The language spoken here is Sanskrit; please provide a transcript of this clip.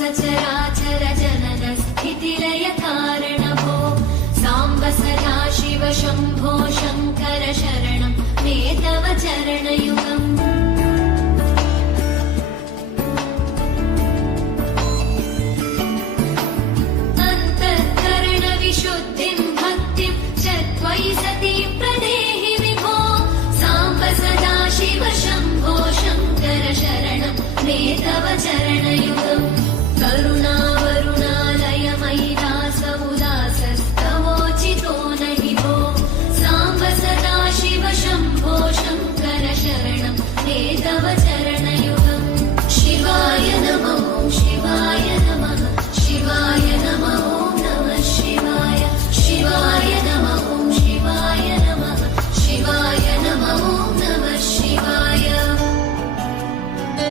सचराचर जनन स्थितिलय कारण भो साम्ब सदा शिव शम्भो शङ्कर शरणं मे तव चरणयुगम्।